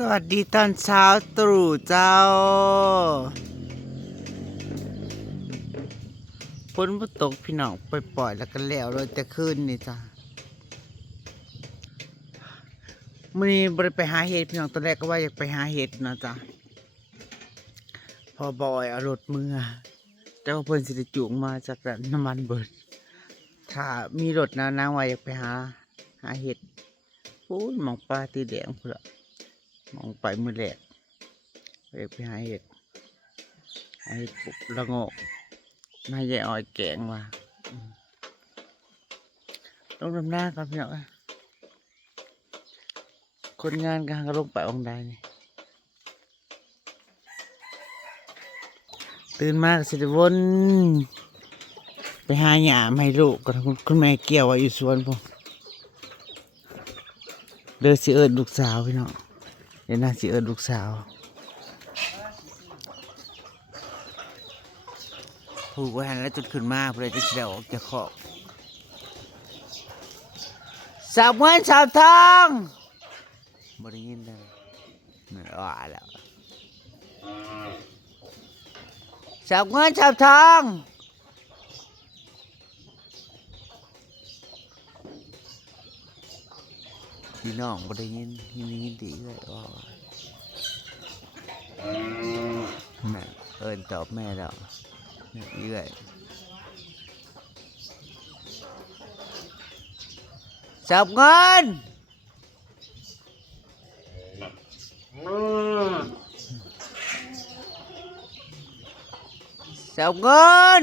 สวัสดีตอนเช้าตรู่เจ้าฝนบ่ตกพี่น้องปล่อยๆแล้วก็แล้วเลยแต่คืนนี่จ้ะมื้อนี้บ่ได้ไปหาเห็ดพี่น้องตอนแรกก็ว่าอยากไปหาเห็ดนะจ้ะพอบอยเอารถมือแต่ว่าเพิ่นสิได้จูงมาจากร้านน้ำมันเบิดถ้ามีรถนะนางว่าอยากไปหาเห็ดพูนหมองปลาตีแดงพุ่นล่ะมองไปมื้อแรกอยากไปหาเห็ดปุ๊บละโงกนายใหญ่อ้อยแกงว่ะลงดำหน้าครับพี่น้องคนงานกันก็ลงไปองใดนี่ตื่นมากสิได้วนไปหาหญ้ามาให้ลูกกับคุณแม่เกี่ยวไว้อยู่สวนผมเดินสิเอิญลูกสาวพี่น้องเดี๋ยวน่าสิเอิญลูกสาวผูกไว้หันแล้วจุดขึ้นมาเพื่อจะเสียวออกจากขอบสาวเงินสาวทองบ่ได้ยินเลยนั่นว่าแล้วสาวเงินสาวทองพี่น้องบ่ได้ยินดีเลยว่าแม่เอิญตอบแม่แล้วเรื่อยจับเงินจับเงิน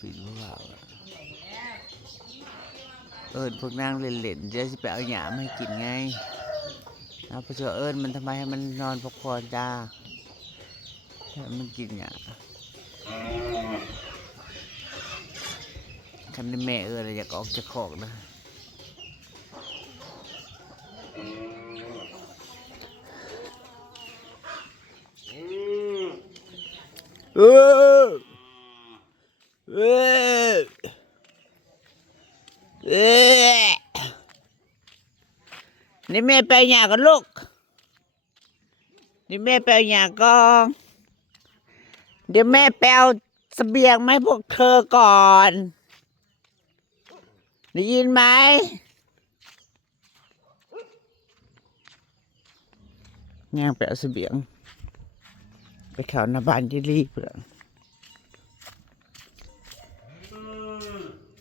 ปิดว่าเอิญพวกนางเล่นๆจะไปเอาหยามาให้กินไงเอาไปเถอะเอิญมันทำไมให้มันนอนพักผ่อนจ้าให้มันกินหยาคันแม่อยากออกจากคอกนะนี่แม่ไปหยากันลูกนี่แม่ไปหยาก่อนเดี๋ยวแม่ไปเอาเสบียงมาให้พวกเธอก่อนได้ยินไหมย่างไปเอาเสบียงไปแถวนาบานที่รีบเลย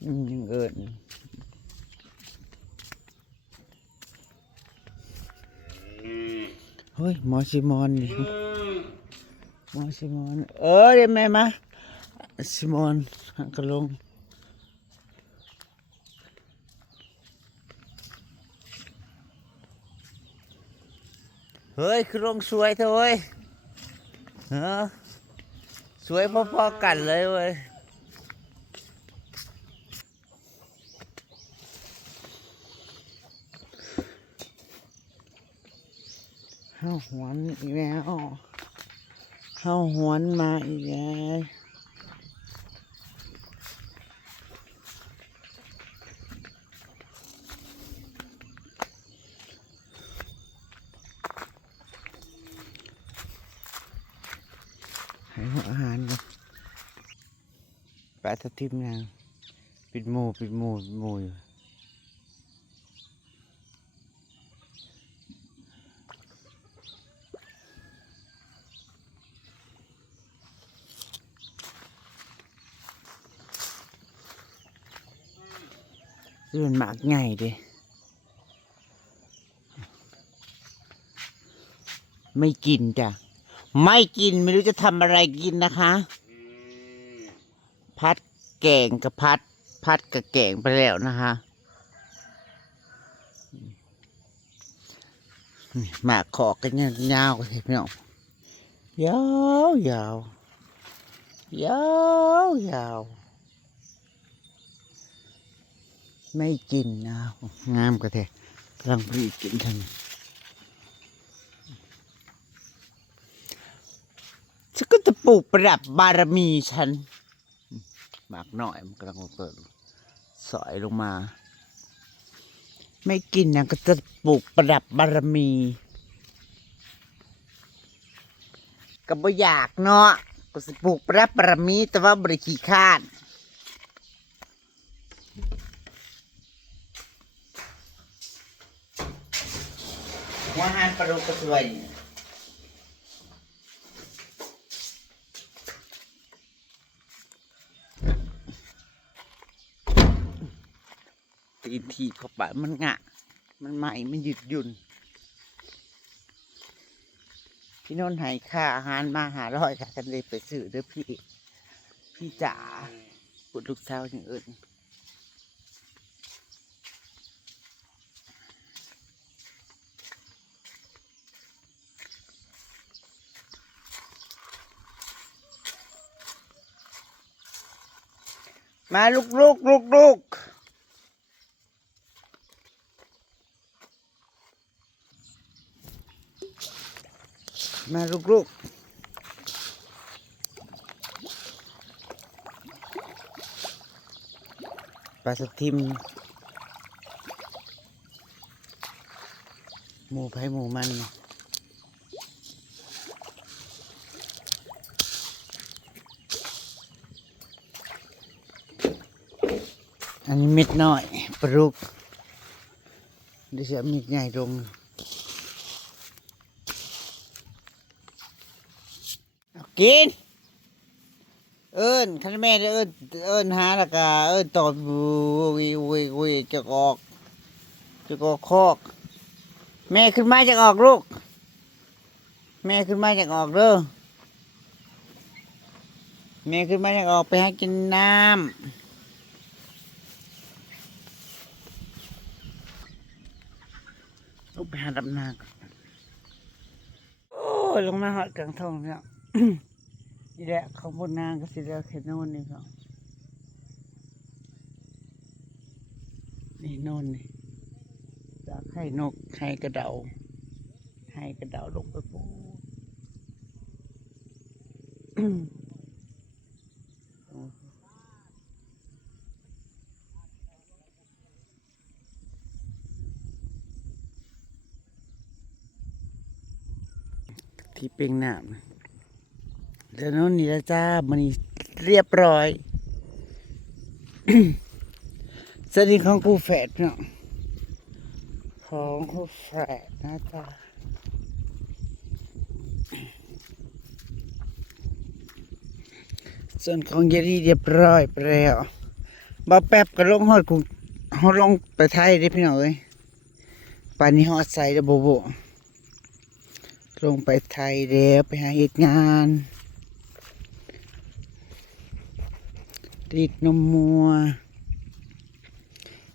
ยังเอิญเฮ้ยหมอซิมอนดิหมอซิมอนเดี๋ยวแม่มาซิมอนกระลงเฮ้ยคือลงสวยเถอะเว้ยสวยพอๆกันเลยเว้ยห้าหวนอีกแล้วห้าหวนมาอีกแล้วให้หัวอาหารกันปลาทับทิมนางปิดหมูอยู่นี่มันหมากใหญ่ดิไม่กินจ้ะไม่กินไม่รู้จะทำอะไรกินนะคะพัดแกงกับพัดกับแกงไปแล้วนะคะหมากขอกกันยาวๆกันพี่น้องยาวไม่กินนะงามกระเทะกำลังพรีกินทันฉันก็จะปลูกประดับบารมีฉันหมากหน่อยมันกำลังเปิดสอยลงมา ไม่กินนะก็จะปลูกประดับบารมีก็บ่อยากเนาะก็สิปลูกประดับบารมีแต่ว่าบริขี้คร้านหัวหานปลาดุกก็สวยตีนทีเข้าไปมันงะมันใหม่มันหยุดหยุ่นพี่นนท์ให้ค่าอาหารมา500ค่ะกันเลยไปซื้อเด้อพี่จ๋าปุดลูกสาวอย่างอื่นมาลูกมาลูกปลาสทิมหมูไผ่หมูมันอันนี้เม็ดน้อยปลูกเดี๋ยวจะเม็ดใหญ่ลงเอากินคันแม่เอิ้นหาและกาตอบวุยจะออกคอกแม่ขึ้นมาจะออกลูกแม่ขึ้นมาจะออกเด้อแม่ขึ้นมาจะออกไปหากินน้ำลูกไปหาดำนาโอ้ยลงมาหอดกลางทงเนี่ย นี่แหละเขาบนนางก็สิเดียวแค่โน่นนี่ครับนี่โน่นนี่จากไข่นกไข่กระเดาลงไปปูที่เป่งน้ำแล้วโน่นนี่แล้วจ้ามันเรียบร้อย สวัสดีของคู่แฝดเนาะของคู่แฝดนะจ๊ะส่วนของเยลี่เรียบร้อยไปแล้วบ่แป๊บก็ลงฮอดกูฮอดลงไปไทยได้พี่น้องเอ้ยป่านนี้ฮอดใส่ระบบลงไปไทยแล้วไปหาเหตุงานติดนมมัว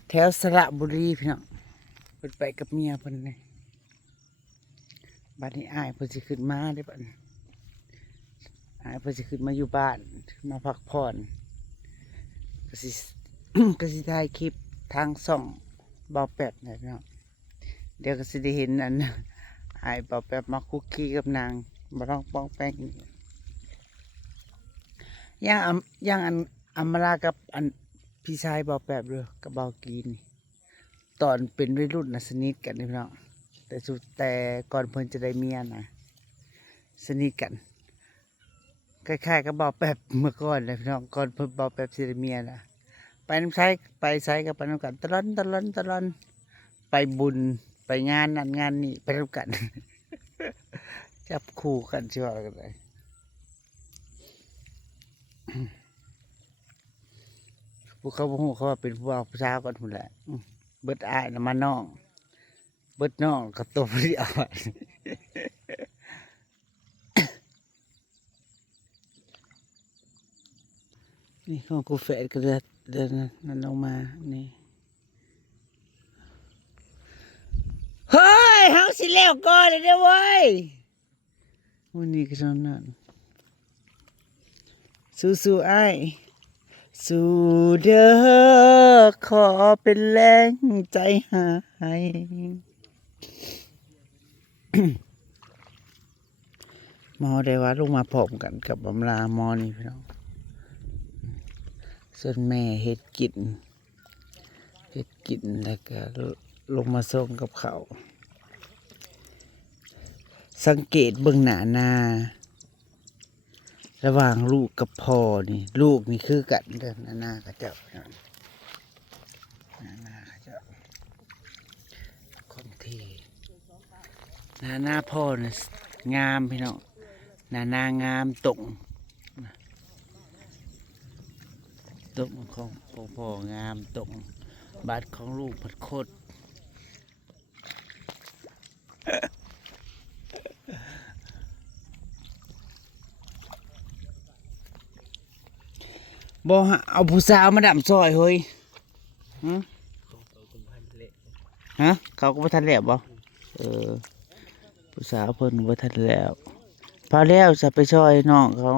แถวสระบุรีพี่น้องเพิ่นไปกับเมียเพิ่นเลยบัดนี้อ้ายเพิ่นสิขึ้นมาได้บัดอ้ายเพิ่นสิขึ้นมาอยู่บ้านมาพักผ่อนก็สิ ก็สิถ่ายคลิปทางส่องเบาแป๊บนะพี่น้องเดี๋ยวก็สิได้เห็นอันอ้ายเบาแป๊บมาคุกคีกับนางบ่ต้องป้องแป้งย่างอันอำมาลากับอันพี่ชายเบาแป๊บเลยกับเบากีนตอนเป็นวัยรุ่นนะสนิทกันนี่พี่น้องแต่ก่อนเพิ่นจะได้เมียนะสนิทกันคล้ายๆกับเบาแป๊บเมื่อก่อนเลยพี่น้องก่อนเพิ่นเบาแป๊บสิได้เมียนะไปน้ำใช้ไปใช้กับไปน้ำกันตลอดไปบุญไปงานนั่นงานนี่ไปน้ำกัน จับคู่กันเชื่อกันเลยพวกเขาบอกเขาว่าเป็นผู้บ่าวผู้สาวกันหมดแหละเบิดอ้ายนะมาน้องเบิดน้องกับตัวเดียว นี่ของกูแฝดก็เดินนั่นลงมานี่เฮ้ยเฮาสิแล้วก่อนเลยเด้อเว้ยวันนี้ก็เท่านั้นสู้ๆอ้ายสู้เด้อขอเป็นแรงใจให้ หมอได้ว่าลงมาพร้อมกันกับบำราหมอนี่พี่น้องส่วนแม่เฮ็ดกินแล้วก็ ลงมาส่งกับเขาสังเกตเบื้องหน้านาระหว่างลูกกับพ่อนี่ลูกนี่คือกันเด้อนาเขาเจ้านาเขาเจ้าคงทีนาพ่อนี่งามพี่น้องนางามตรงของพ่องามตรงบาดของลูกพัดโคตรบ่เอาผู้สาวมาดำซอยเฮ้ยฮะเขาก็บ่ทันแล้วบ่ผู้สาวเพิ่นบ่ทันแล้วพอแล้วจะไปซอยน้องเขา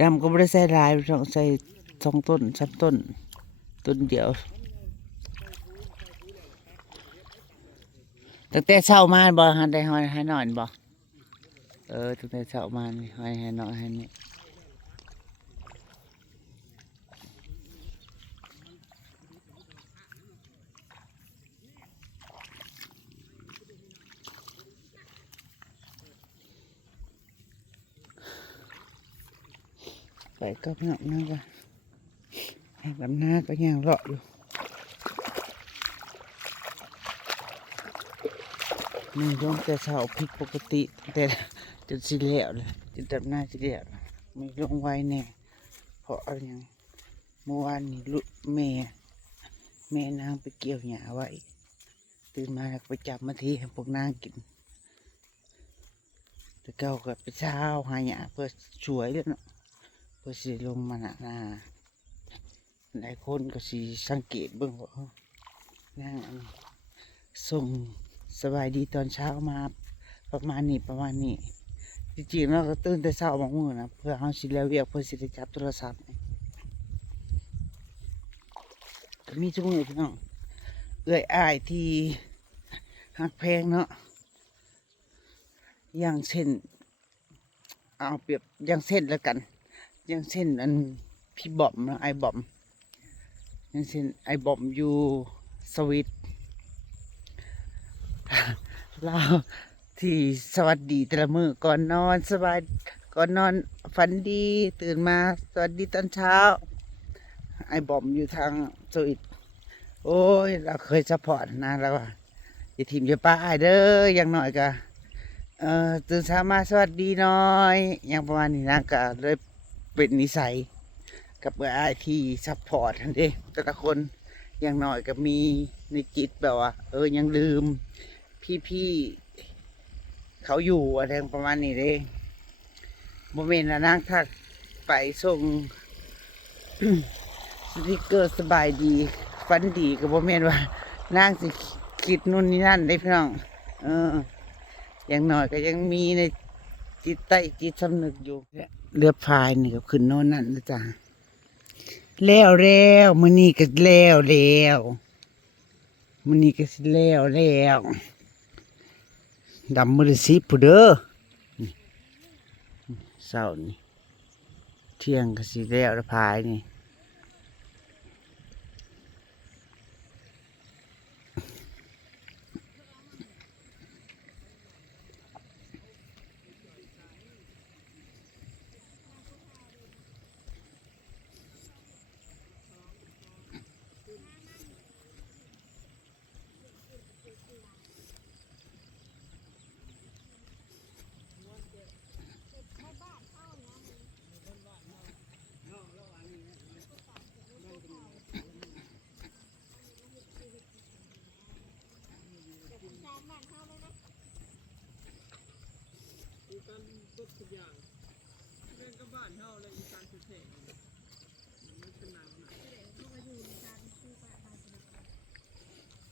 ดำก็ไม่ได้ใส่ลายต้องใส่2 ต้น 3 ต้นเดียวตั้งแต่เช้ามาบ่หันได้หอยให้นอนบ่ตั้งแต่เช้ามานี่หอยให้นอนให้นี่ไปก็เนาะนั่นก็ให้ลำหน้าก็ยังเลาะอยู่นี่ย่อมแต่เช้าผิดปกติแต่จนสิแล้วเลยจนดับหน้าสิแล้วไม่ลงไว้แน่เพราะอะไรอย่างเมื่อวานนี้ลูกแม่นางไปเกี่ยวหญ้าไว้ตื่นมาแล้วไปจับมาทีให้พวกนางกินแต่เก้าก็ไปเช้าหาหญ้าเพื่อช่วยแล้วเนาะเพื่อสิลงมาหน้าหลายคนก็สิสังเกตเบิ่งว่านั่งส่งสบายดีตอนเช้ามาประมาณนี้จริงๆเราก็ตื่นแต่เช้าบางมื้อนะเพื่อเอาสิแล้วเวียกเพื่อสิได้จับโทรศัพท์ก็มีทุกมื้อพี่น้องอ้ายที่ฮักแพงเนาะอย่างเช่นเอาเปรียบอย่างเช่นแล้วกันอย่างเช่นอันพี่บอมนะไอบอมอย่างเช่นไอบอมอยู่สวิตเราที่สวัสดีแต่ละมื้อก่อนนอนสบายก่อนนอนฝันดีตื่นมาสวัสดีตอนเช้าไอบอมอยู่ทางสวิตโอ้ยเราเคยซัพพอร์ตนะแล้วว่าอย่าทีมอย่าป้าเด้ออย่างหน่อยก็ตื่นเช้ามาสวัสดีน้อยอย่างประมาณนี้นะก็เลยเป็นนิสัยกับไอ้ที่ซัพพอร์ตทันเด้แต่ละคนอย่างน้อยก็มีในจิตแบบว่ายังลืมพี่เขาอยู่อะไรประมาณนี้เด้โมเมนต์นะนั่งทักไปส่ง สติกเกอร์สบายดีฟันดีกับโมเมนต์ว่านั่งสิคิดนู่นนี่นั่นได้พี่น้องอย่างน้อยก็ยังมีในจิตใต้จิตสำนึกอยู่เรือพายนี่ก็ขึ้นโน่นนั่นนะจ๊ะแล้วมื้อนี้ก็แล้วมื้อนี้ก็สิแล้วดำมื้อละ10ผู้เด้อเช้านี่เที่ยงก็สิแล้วเรือพายนี่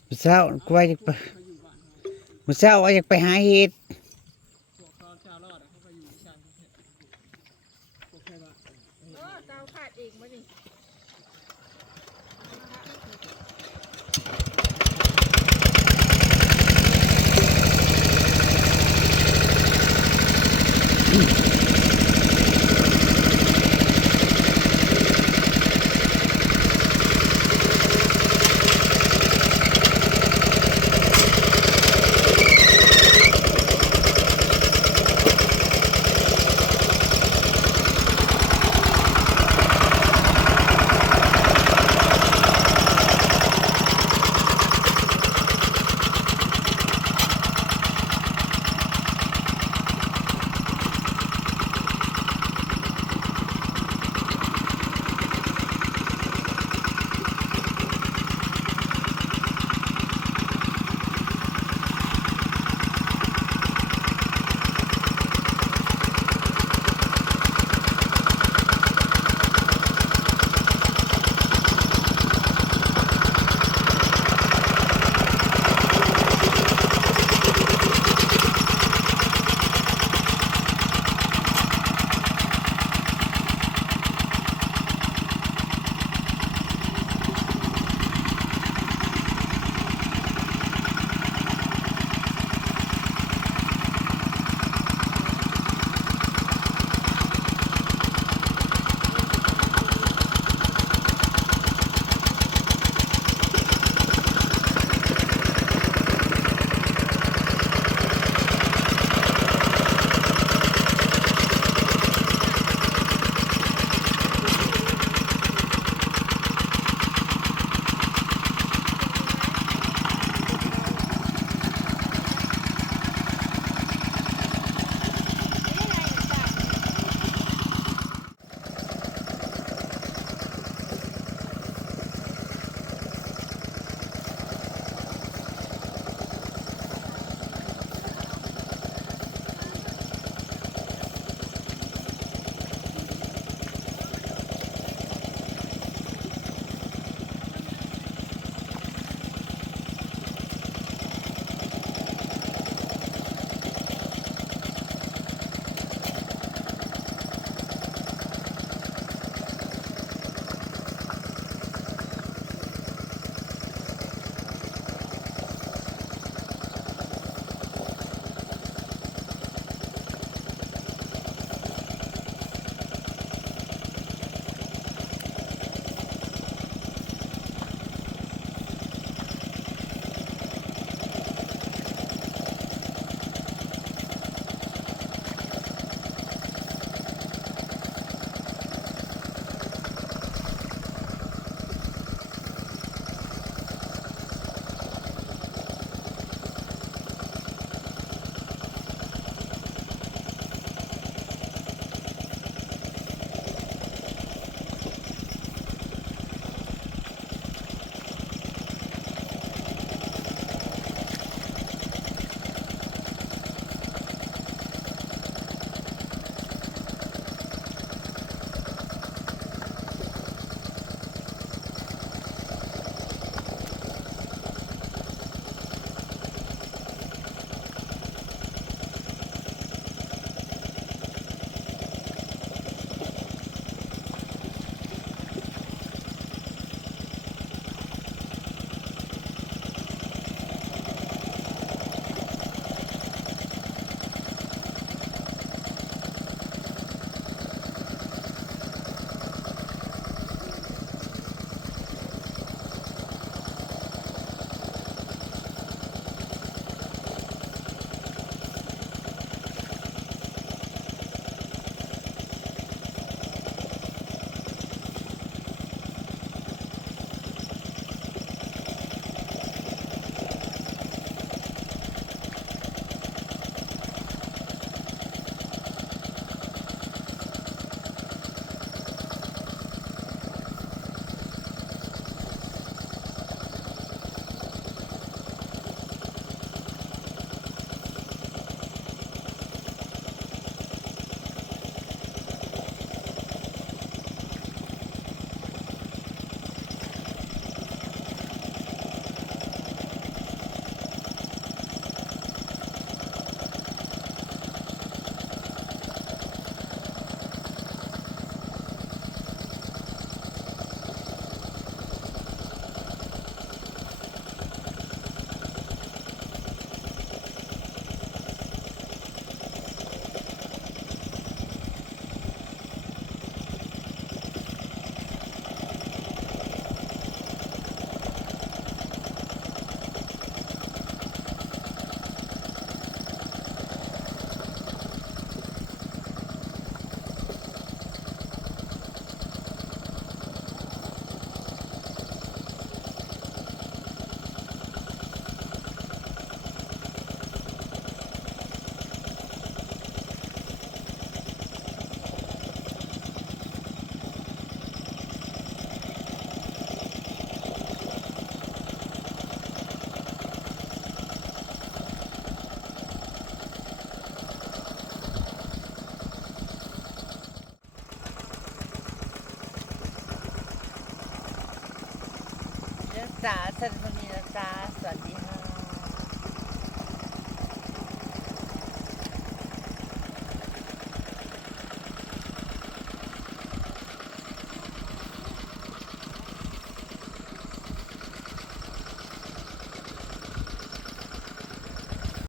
มื้อเช้าก็ว่าอยากไปมื้อเช้าว่าอยากไปหาเห็ดเตาขาดเองมาดิ จ้าสวัสดีนะจ้าสวัสดี